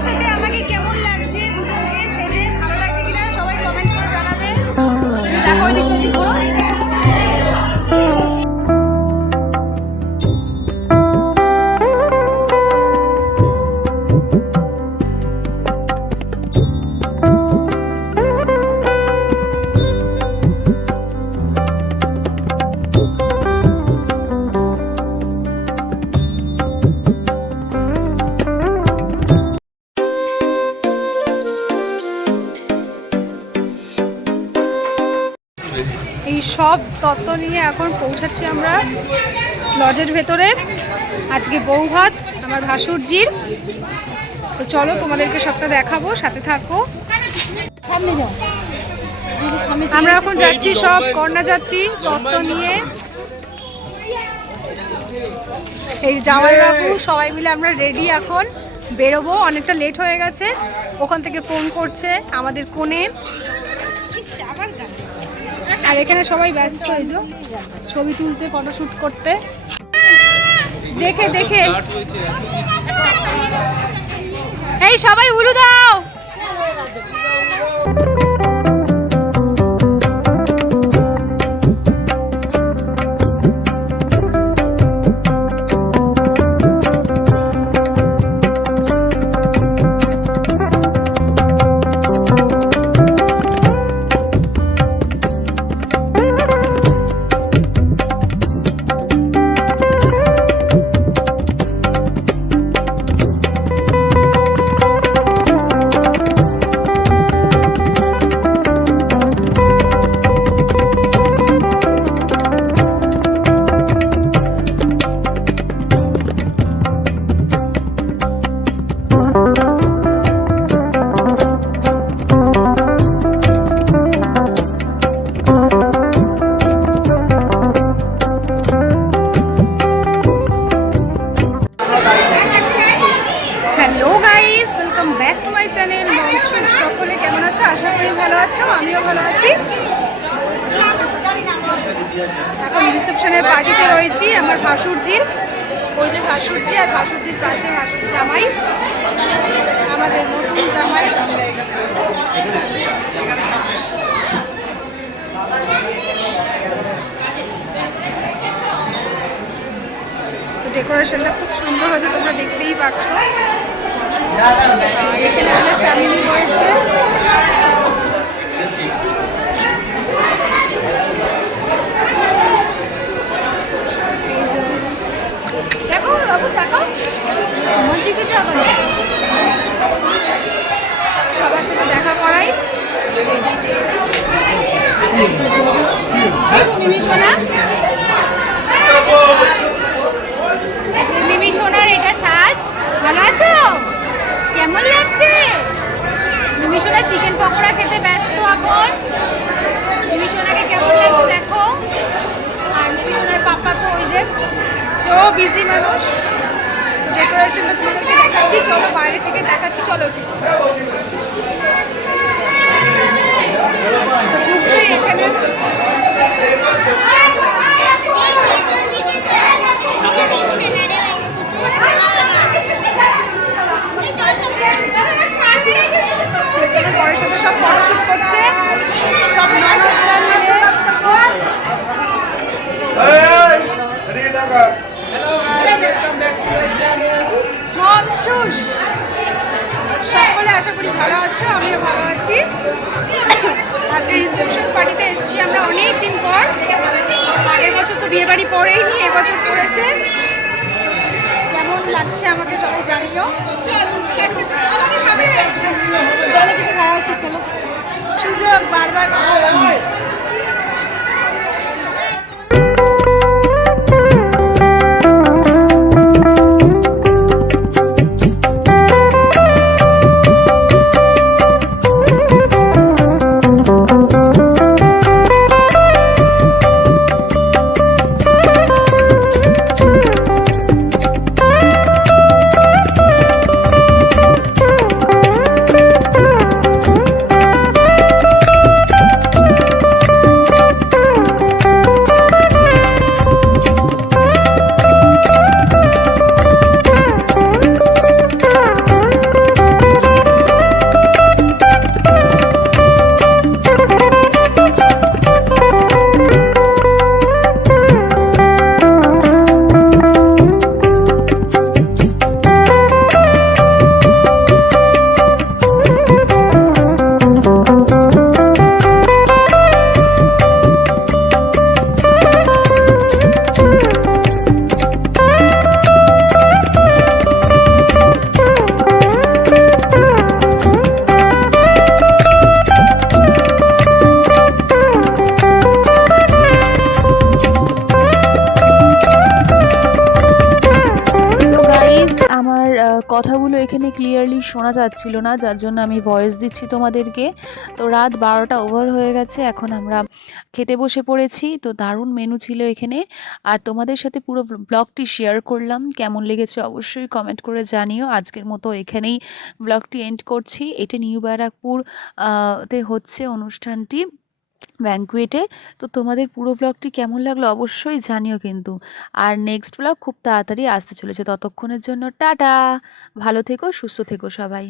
আমার সাথে আমাকে কেমন লাগছে দুজনকে, সেজে ভালো লাগছে কিনা সবাই কমেন্ট করে জানাবে। দেখো ওই দিকটা করো। এই সব তত্ত্ব নিয়ে এখন পৌঁছাচ্ছি আমরা লজের ভেতরে। আজকে বউ ভাত আমার ভাসুরজির। তো চলো তোমাদেরকে সবটা দেখাবো, সাথে থাকো। আমরা এখন যাচ্ছি সব কন্যাযাত্রী তত্ত্ব নিয়ে। এই জামাইবাবু সবাই মিলে আমরা রেডি, এখন বেরোবো। অনেকটা লেট হয়ে গেছে, ওখান থেকে ফোন করছে আমাদের কোণে। আর এখানে সবাই ব্যস্ত এই যে ছবি তুলতে, ফটোশুট করতে। দেখে দেখে এই সবাই উলু দাও। সকলে কেমন আছো? আশা করি ভালো আছো, আমিও ভালো আছি। এখন রিসেপশনের পার্টিতে রয়েছি আমার ভাসুরজির। ওই যে ভাসুরজি, আর ভাসুরজির পাশে ভাসুর জামাই, আমাদের নতুন জামাই। ডেকোরেশনটা খুব সুন্দর হয়েছে, তোমরা দেখতেই পাচ্ছ। এখানে আমাদের ফ্যামিলি রয়েছে। দেখো বাবু, দেখো আমার দিকে সবার সাথে দেখা করাই। মিমি সোনা, মিমি সোনার এটা সাজ। ভালো আছো? কেমন লাগছে? মিমি সোনা চিকেন পকোড়া খেতে ব্যস্ত এখন। মিমি সোনাকে কেমন লাগছে দেখো। আর মিমি সোনার পাপা তো ওই যে সেও বিজি মানুষ। ডেকোরেশনটা তোমাদেরকে দেখাচ্ছি, চলো বাইরে থেকে দেখাচ্ছি। চলো এখানে পরের সাথে সব ফটোশুট করছে, সব সকলে আশা করি ভালো আছো, আমিও ভালো আছি। আজকে রিসেপশন পার্টিতে এসেছি আমরা অনেক দিন পর। আগের বছর তো বিয়ে বাড়ি পড়েইনি, এবছর পড়েছে। কেমন লাগছে আমাকে সবাই জানিও। সুযোগ বারবার এখানে ক্লিয়ারলি শোনা যাচ্ছিল না, যার জন্য আমি ভয়েস দিচ্ছি তোমাদেরকে। তো রাত 12টা ওভার হয়ে গেছে, এখন আমরা খেতে বসে পড়েছি। তো দারুণ মেনু ছিল এখানে, আর তোমাদের সাথে পুরো ব্লগটি শেয়ার করলাম। কেমন লেগেছে অবশ্যই কমেন্ট করে জানিও। আজকের মতো এখানেই ব্লগটি এন্ড করছি। এটা নিউ ব্যারাকপুর তে হচ্ছে অনুষ্ঠানটি, ব্যাঙ্কুয়েটে। তো তোমাদের পুরো ব্লগটি কেমন লাগলো অবশ্যই জানিও কিন্তু। আর নেক্সট ব্লগ খুব তাড়াতাড়ি আসতে চলেছে, ততক্ষণের জন্য টাটা। ভালো থেকো, সুস্থ থেকো সবাই।